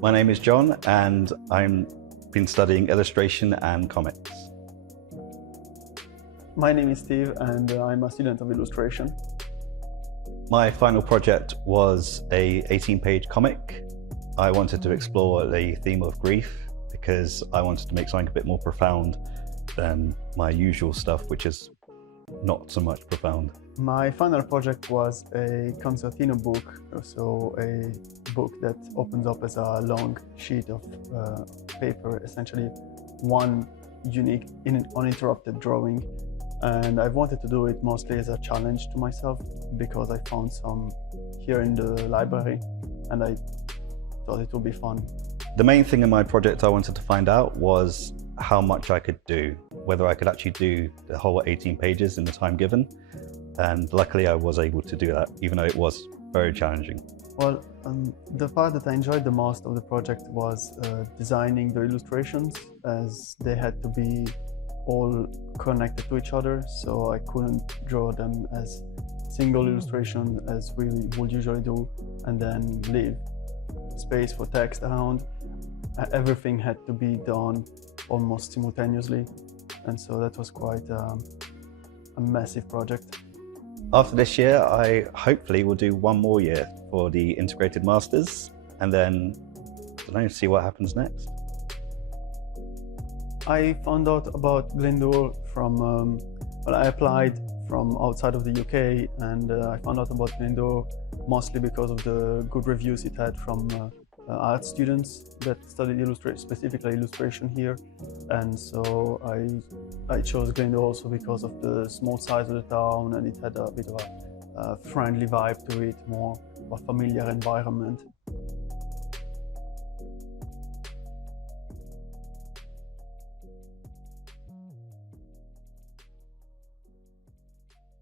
My name is John and I've been studying illustration and comics. My name is Steve and I'm a student of illustration. My final project was a 18-page comic. I wanted to explore the theme of grief because I wanted to make something a bit more profound than my usual stuff, which is not so much profound. My final project was a concertina book, so a book that opens up as a long sheet of paper, essentially one unique, uninterrupted drawing. And I wanted to do it mostly as a challenge to myself because I found some here in the library and I thought it would be fun. The main thing in my project I wanted to find out was how much I could do, whether I could actually do the whole 18 pages in the time given. And luckily I was able to do that, even though it was very challenging. Well, the part that I enjoyed the most of the project was designing the illustrations, as they had to be all connected to each other, so I couldn't draw them as single illustration as we would usually do and then leave space for text around. Everything had to be done almost simultaneously, and so that was quite a massive project. After this year, I hopefully will do one more year for the integrated masters and then see what happens next. I found out about Glyndŵr from, well, I applied from outside of the UK, and I found out about Glyndŵr mostly because of the good reviews it had from art students that studied specifically illustration here. And so I chose Glyndŵr also because of the small size of the town, and it had a bit of a friendly vibe to it, more of a familiar environment.